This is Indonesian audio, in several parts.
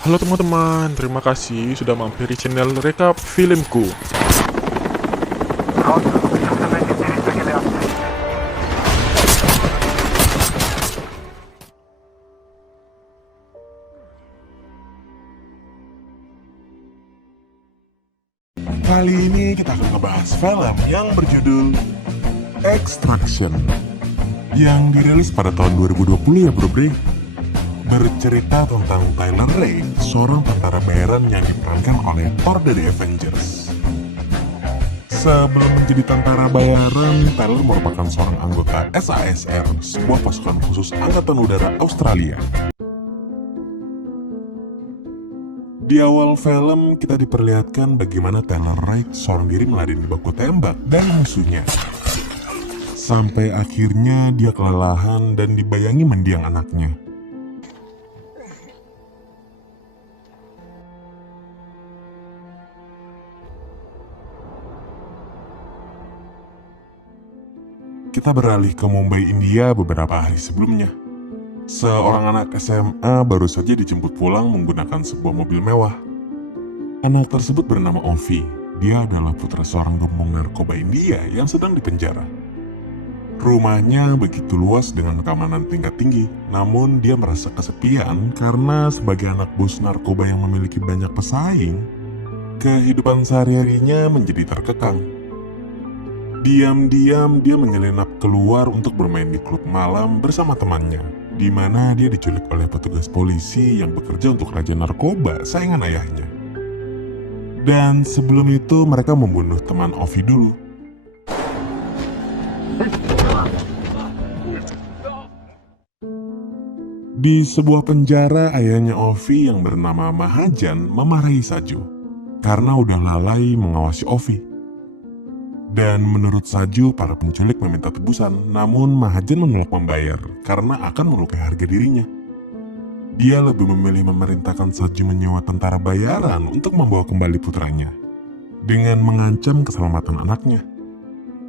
Halo teman-teman, terima kasih sudah mampir di channel Rekap Filmku. Kali ini kita akan ngebahas film yang berjudul Extraction yang dirilis pada tahun 2020 ya bro. Bercerita tentang Tyler Rake, seorang tentara bayaran yang diperankan oleh Thor dari Avengers. Sebelum menjadi tentara bayaran, Tyler merupakan seorang anggota SASR, sebuah pasukan khusus Angkatan Udara Australia. Di awal film, kita diperlihatkan bagaimana Tyler Rake seorang diri meladeni baku tembak dari musuhnya. Sampai akhirnya dia kelelahan dan dibayangi mendiang anaknya. Kita beralih ke Mumbai, India beberapa hari sebelumnya. Seorang anak SMA baru saja dijemput pulang menggunakan sebuah mobil mewah. Anak tersebut bernama Ovi. Dia adalah putra seorang gembong narkoba India yang sedang dipenjara. Rumahnya begitu luas dengan keamanan tingkat tinggi, namun dia merasa kesepian karena sebagai anak bos narkoba yang memiliki banyak pesaing, kehidupan sehari-harinya menjadi terkekang. Diam-diam dia menyelinap keluar untuk bermain di klub malam bersama temannya, di mana dia diculik oleh petugas polisi yang bekerja untuk raja narkoba saingan ayahnya. Dan sebelum itu mereka membunuh teman Ovi dulu. Di sebuah penjara, ayahnya Ovi yang bernama Mahajan memarahi Saju karena udah lalai mengawasi Ovi. Dan menurut Saju, para penculik meminta tebusan, namun Mahajan menolak membayar karena akan melukai harga dirinya. Dia lebih memilih memerintahkan Saju menyewa tentara bayaran untuk membawa kembali putranya, dengan mengancam keselamatan anaknya.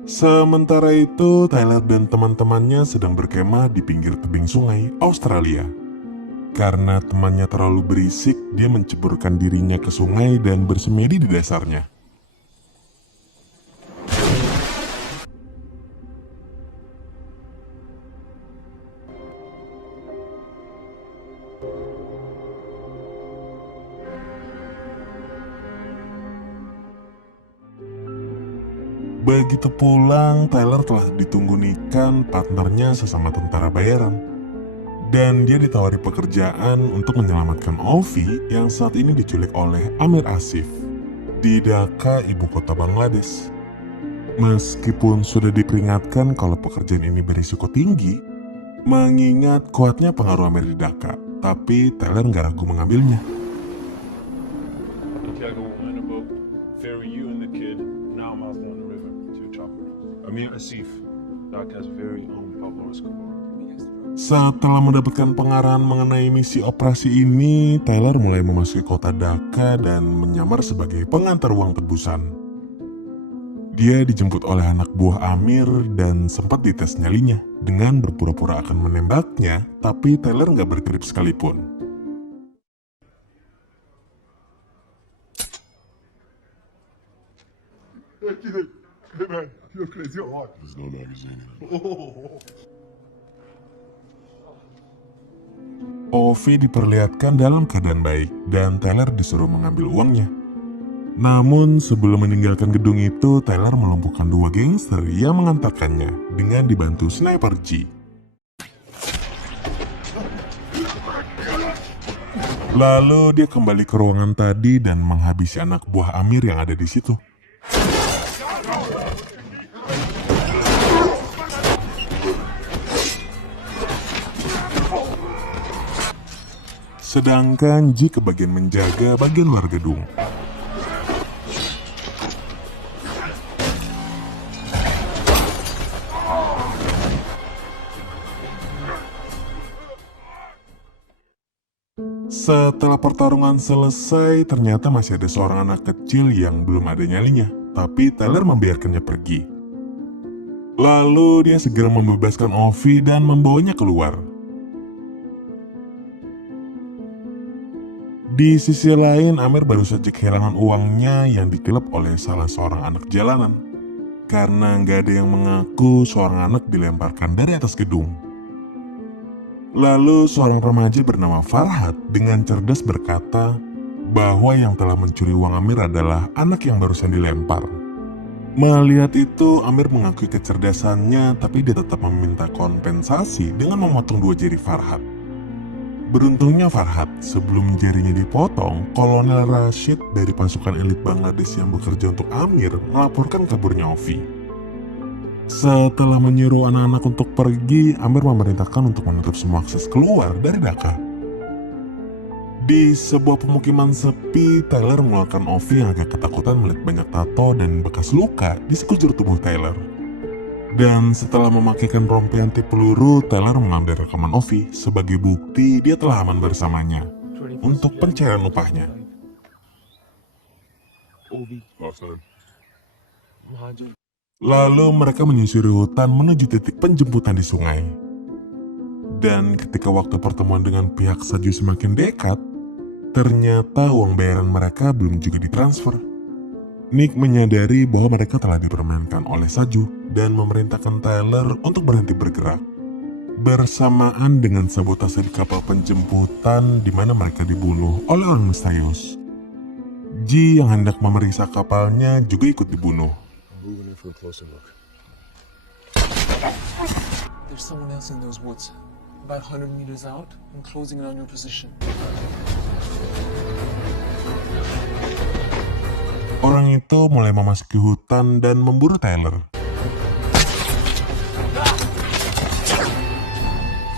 Sementara itu, Tyler dan teman-temannya sedang berkemah di pinggir tebing sungai, Australia. Karena temannya terlalu berisik, dia menceburkan dirinya ke sungai dan bersemedi di dasarnya. Begitu pulang, Tyler telah ditunggu Nikan, partnernya sesama tentara bayaran. Dan dia ditawari pekerjaan untuk menyelamatkan Ovi yang saat ini diculik oleh Amir Asif di Dhaka, ibu kota Bangladesh. Meskipun sudah diperingatkan kalau pekerjaan ini berisiko tinggi, mengingat kuatnya pengaruh Amir di Dhaka, tapi Tyler nggak ragu mengambilnya. Ferry you and the kid 9 miles down the river to a chopper. Amir Asif, Dhaka's very own Pablo Escobar. Setelah mendapatkan pengarahan mengenai misi operasi ini, Tyler mulai memasuki kota Dhaka dan menyamar sebagai pengantar uang tebusan. Dia dijemput oleh anak buah Amir dan sempat dites nyalinya dengan berpura-pura akan menembaknya, tapi Tyler nggak berkedip sekalipun. Ovi diperlihatkan dalam keadaan baik dan Tyler disuruh mengambil uangnya. Namun sebelum meninggalkan gedung itu, Tyler melumpuhkan dua gangster yang mengantarkannya dengan dibantu sniper G. Lalu dia kembali ke ruangan tadi dan menghabisi anak buah Amir yang ada di situ. Sedangkan Ji ke bagian menjaga bagian luar gedung. Setelah pertarungan selesai, ternyata masih ada seorang anak kecil yang belum ada nyalinya, tapi Tyler membiarkannya pergi. Lalu dia segera membebaskan Ovi dan membawanya keluar. Di sisi lain, Amir baru saja kehilangan uangnya yang ditilep oleh salah seorang anak jalanan. Karena nggak ada yang mengaku seorang anak dilemparkan dari atas gedung. Lalu seorang remaja bernama Farhad dengan cerdas berkata bahwa yang telah mencuri uang Amir adalah anak yang barusan dilempar. Melihat itu, Amir mengakui kecerdasannya, tapi dia tetap meminta kompensasi dengan memotong 2 jari Farhad. Beruntungnya Farhad, sebelum jarinya dipotong, Kolonel Rashid dari pasukan elit Bangladesh yang bekerja untuk Amir melaporkan kaburnya Ovi. Setelah menyuruh anak-anak untuk pergi, Amir memerintahkan untuk menutup semua akses keluar dari Dhaka. Di sebuah pemukiman sepi, Tyler mengeluarkan Ovi yang agak ketakutan melihat banyak tato dan bekas luka di sekujur tubuh Tyler. Dan setelah memakaikan rompi anti peluru, Tyler mengambil rekaman Ovi sebagai bukti dia telah aman bersamanya untuk pencairan upahnya. Lalu mereka menyusuri hutan menuju titik penjemputan di sungai. Dan ketika waktu pertemuan dengan pihak Saju semakin dekat, ternyata uang bayaran mereka belum juga ditransfer. Nick menyadari bahwa mereka telah dipermainkan oleh Saju dan memerintahkan Tyler untuk berhenti bergerak. Bersamaan dengan sabotase di kapal penjemputan di mana mereka dibunuh oleh orang misterius. Ji yang hendak memeriksa kapalnya juga ikut dibunuh. There's someone else in those woods, about 100 meters out and closing in on your position. Orang itu mulai memasuki hutan dan memburu Tyler.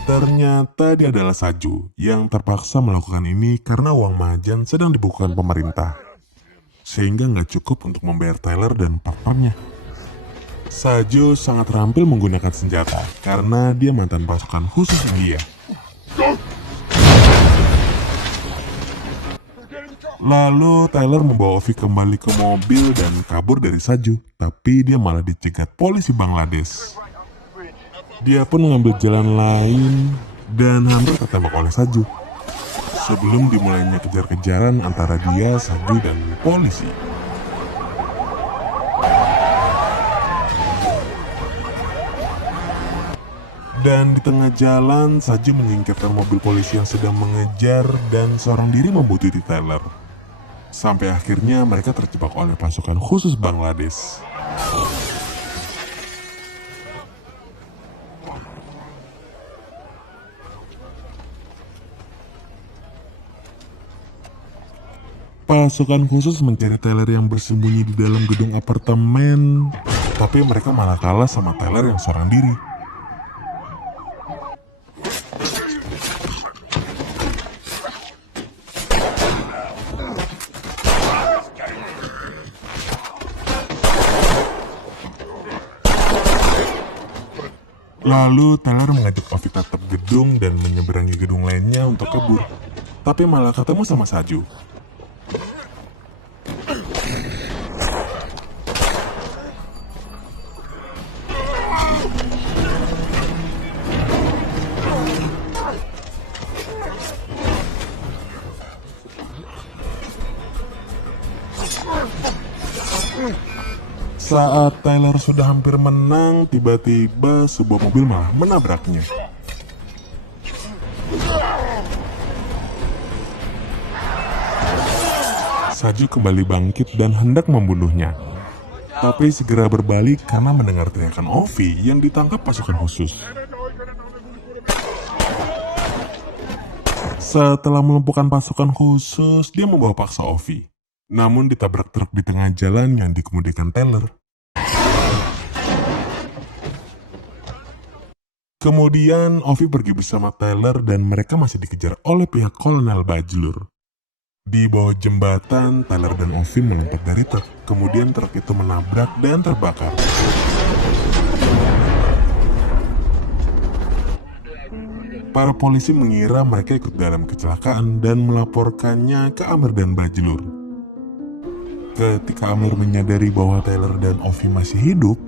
Ternyata dia adalah Saju yang terpaksa melakukan ini karena uang majan sedang dibukukan pemerintah. Sehingga nggak cukup untuk membayar Tyler dan partnernya. Saju sangat terampil menggunakan senjata karena dia mantan pasukan khusus India. Lalu Tyler membawa Ovi kembali ke mobil dan kabur dari Saju, tapi dia malah dicegat polisi Bangladesh. Dia pun mengambil jalan lain dan hampir tertembak oleh Saju. Sebelum dimulainya kejar-kejaran antara dia, Saju, dan polisi. Dan di tengah jalan, Saju menyingkirkan mobil polisi yang sedang mengejar dan seorang diri membutuhkan Tyler. Sampai akhirnya mereka terjebak oleh pasukan khusus Bangladesh. Pasukan khusus mencari Tyler yang bersembunyi di dalam gedung apartemen, tapi mereka malah kalah sama Tyler yang seorang diri. Lalu Tyler mengajak Ovi tatap gedung dan menyeberangi gedung lainnya untuk kabur. Tapi malah ketemu sama Saju. Saat Tyler sudah hampir menang, tiba-tiba sebuah mobil malah menabraknya. Saju kembali bangkit dan hendak membunuhnya. Tapi segera berbalik karena mendengar teriakan Ovi yang ditangkap pasukan khusus. Setelah melumpuhkan pasukan khusus, dia membawa paksa Ovi. Namun ditabrak truk di tengah jalan yang dikemudikan Tyler. Kemudian Ovi pergi bersama Tyler dan mereka masih dikejar oleh pihak Kolonel Bajlur. Di bawah jembatan, Tyler dan Ovi melompat dari truk. Kemudian truk itu menabrak dan terbakar. Para polisi mengira mereka ikut dalam kecelakaan dan melaporkannya ke Amir dan Bajlur. Ketika Amir menyadari bahwa Tyler dan Ovi masih hidup,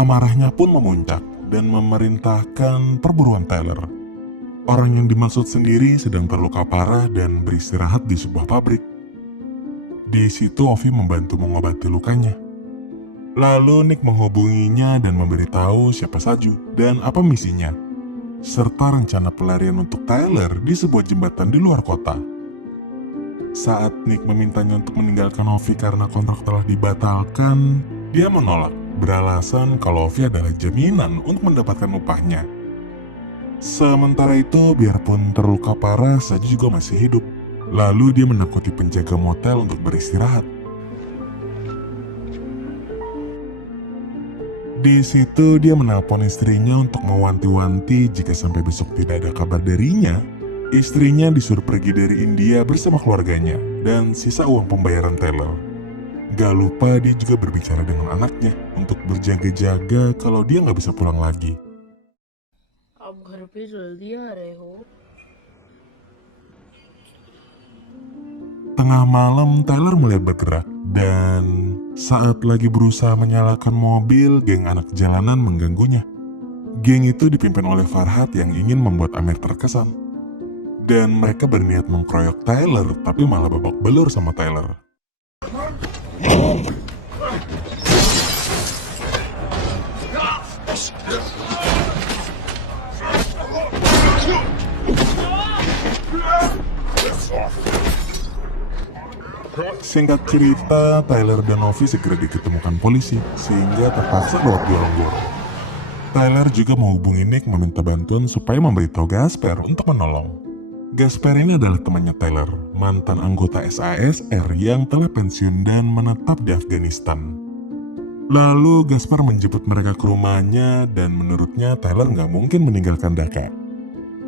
amarahnya pun memuncak dan memerintahkan perburuan Tyler. Orang yang dimaksud sendiri sedang terluka parah dan beristirahat di sebuah pabrik. Di situ Ovi membantu mengobati lukanya. Lalu Nick menghubunginya dan memberitahu siapa Saju dan apa misinya, serta rencana pelarian untuk Tyler di sebuah jembatan di luar kota. Saat Nick memintanya untuk meninggalkan Ovi karena kontrak telah dibatalkan, dia menolak, beralasan kalau Ovi adalah jaminan untuk mendapatkan upahnya. Sementara itu, biarpun terluka parah, Saju juga masih hidup. Lalu dia menakuti penjaga motel untuk beristirahat. Di situ dia menelpon istrinya untuk mewanti-wanti jika sampai besok tidak ada kabar darinya, istrinya disuruh pergi dari India bersama keluarganya dan sisa uang pembayaran Taylor. Gak lupa dia juga berbicara dengan anaknya untuk berjaga-jaga kalau dia nggak bisa pulang lagi. अब घर पे जल्दी आ रहे हो। Tengah malam, Tyler mulai bergerak dan saat lagi berusaha menyalakan mobil, geng anak jalanan mengganggunya. Geng itu dipimpin oleh Farhad yang ingin membuat Amir terkesan. Dan mereka berniat mengkroyok Tyler, tapi malah babak belur sama Tyler. Singkat cerita, Tyler dan Ovi segera diketemukan polisi, sehingga terpaksa lewat gorong-gorong. Tyler juga menghubungi Nick meminta bantuan supaya memberitahu Gasper untuk menolong. Gasper ini adalah temannya Tyler, mantan anggota SASR yang telah pensiun dan menetap di Afghanistan. Lalu Gasper menjemput mereka ke rumahnya dan menurutnya Tyler nggak mungkin meninggalkan Dhaka.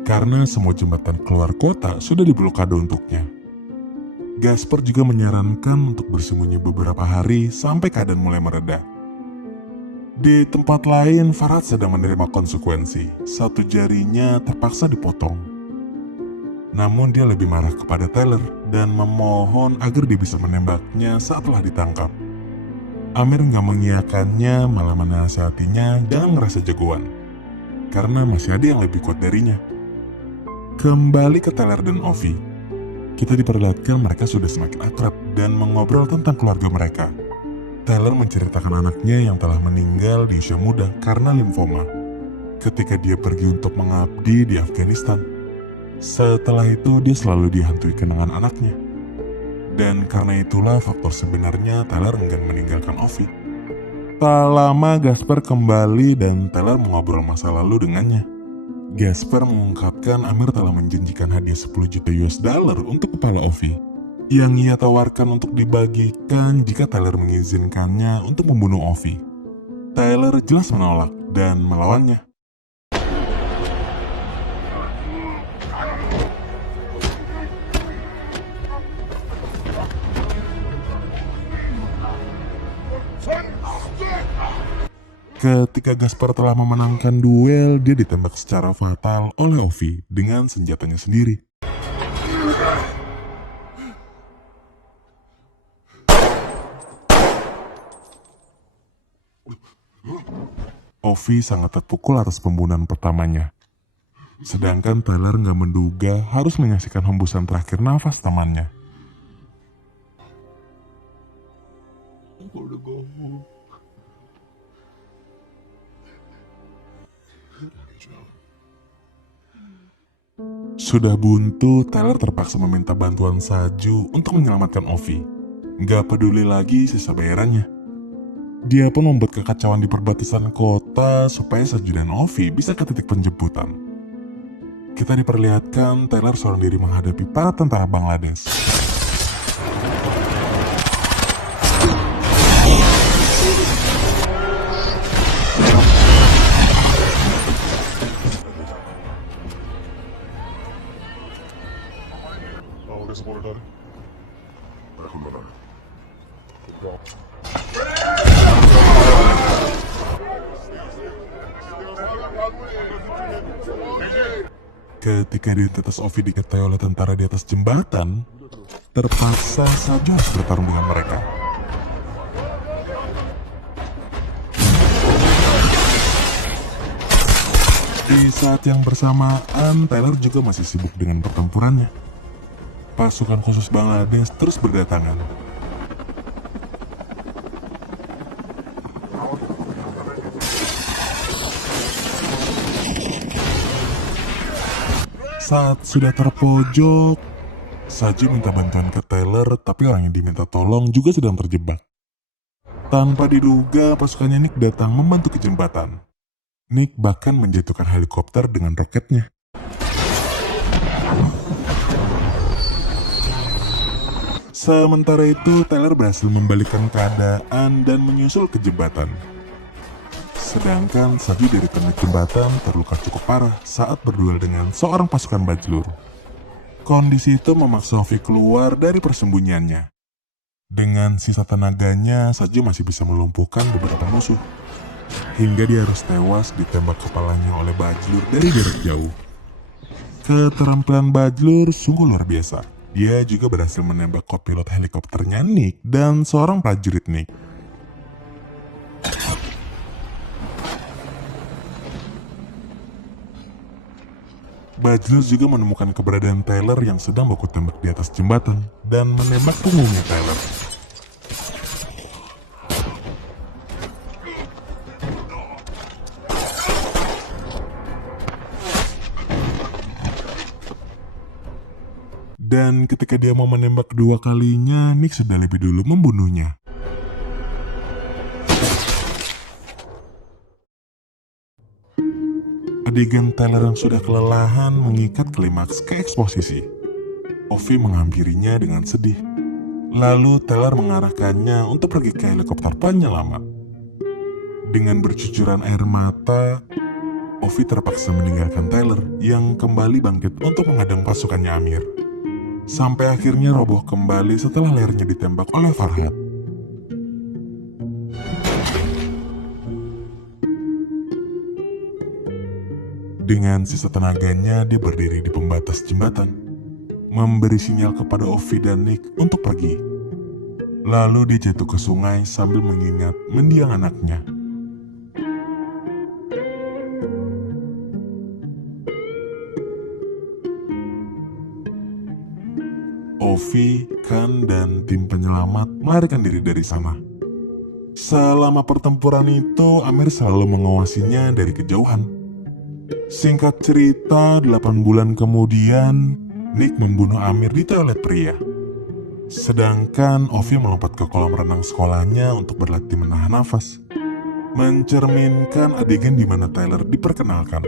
Karena semua jembatan keluar kota sudah diblokade untuknya. Gasper juga menyarankan untuk bersembunyi beberapa hari sampai keadaan mulai mereda. Di tempat lain, Farhad sedang menerima konsekuensi. Satu jarinya terpaksa dipotong. Namun dia lebih marah kepada Tyler dan memohon agar dia bisa menembaknya saat telah ditangkap. Amir nggak mengiyakannya, malah menasihatinya jangan ngerasa jagoan, karena masih ada yang lebih kuat darinya. Kembali ke Tyler dan Ovi. Kita diperlihatkan mereka sudah semakin akrab dan mengobrol tentang keluarga mereka. Tyler menceritakan anaknya yang telah meninggal di usia muda karena limfoma ketika dia pergi untuk mengabdi di Afghanistan. Setelah itu dia selalu dihantui kenangan anaknya. Dan karena itulah faktor sebenarnya Tyler enggan meninggalkan Ovi. Tak lama Gasper kembali dan Tyler mengobrol masa lalu dengannya. Gasper mengungkapkan Amir telah menjanjikan hadiah 10 juta US dollar untuk kepala Ovi, yang ia tawarkan untuk dibagikan jika Tyler mengizinkannya untuk membunuh Ovi. Tyler jelas menolak dan melawannya. Ketika Gasper telah memenangkan duel, dia ditembak secara fatal oleh Ovi dengan senjatanya sendiri. Ovi sangat terpukul atas pembunuhan pertamanya. Sedangkan Tyler nggak menduga harus menyaksikan hembusan terakhir nafas temannya. Sudah buntu, Tyler terpaksa meminta bantuan Saju untuk menyelamatkan Ovi. Gak peduli lagi sisa bayarannya. Dia pun membuat kekacauan di perbatasan kota supaya Saju dan Ovi bisa ke titik penjemputan. Kita diperlihatkan Tyler seorang diri menghadapi para tentara Bangladesh. Ketika identitas Ovi diketahui oleh tentara di atas jembatan, terpaksa Saju harus bertarung dengan mereka. Di saat yang bersamaan, Tyler juga masih sibuk dengan pertempurannya. Pasukan khusus Bangladesh terus berdatangan. Saat sudah terpojok, Saju minta bantuan ke Tyler, tapi orang yang diminta tolong juga sedang terjebak. Tanpa diduga, pasukannya Nick datang membantu ke jembatan. Nick bahkan menjatuhkan helikopter dengan roketnya. Sementara itu, Tyler berhasil membalikkan keadaan dan menyusul ke jembatan. Sedangkan Saju dari teknik jembatan terluka cukup parah saat berduel dengan seorang pasukan bajlur. Kondisi itu memaksa Ovi keluar dari persembunyiannya. Dengan sisa tenaganya, Saju masih bisa melumpuhkan beberapa musuh. Hingga dia harus tewas ditembak kepalanya oleh bajlur dari jarak jauh. Keterampilan bajlur sungguh luar biasa. Dia juga berhasil menembak kopilot helikopternya Nick dan seorang prajurit Nick. Bajlur juga menemukan keberadaan Tyler yang sedang baku tembak di atas jembatan dan menembak punggungnya Tyler. Dan ketika dia mau menembak kedua kalinya, Nick sudah lebih dulu membunuhnya. Adegan Tyler yang sudah kelelahan mengikat klimaks ke eksposisi. Ovi menghampirinya dengan sedih. Lalu Tyler mengarahkannya untuk pergi ke helikopter penyelamat. Dengan bercucuran air mata, Ovi terpaksa meninggalkan Tyler yang kembali bangkit untuk menghadang pasukannya Amir. Sampai akhirnya roboh kembali setelah lehernya ditembak oleh Farhad. Dengan sisa tenaganya, dia berdiri di pembatas jembatan, memberi sinyal kepada Ovi dan Nick untuk pergi. Lalu dia jatuh ke sungai sambil mengingat mendiang anaknya. Ovi, Khan, dan tim penyelamat melarikan diri dari sana. Selama pertempuran itu, Amir selalu mengawasinya dari kejauhan. Singkat cerita, 8 bulan kemudian, Nick membunuh Amir di toilet pria. Sedangkan Ovi melompat ke kolam renang sekolahnya untuk berlatih menahan nafas. Mencerminkan adegan di mana Tyler diperkenalkan.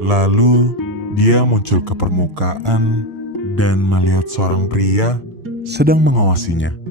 Lalu, dia muncul ke permukaan dan melihat seorang pria sedang mengawasinya.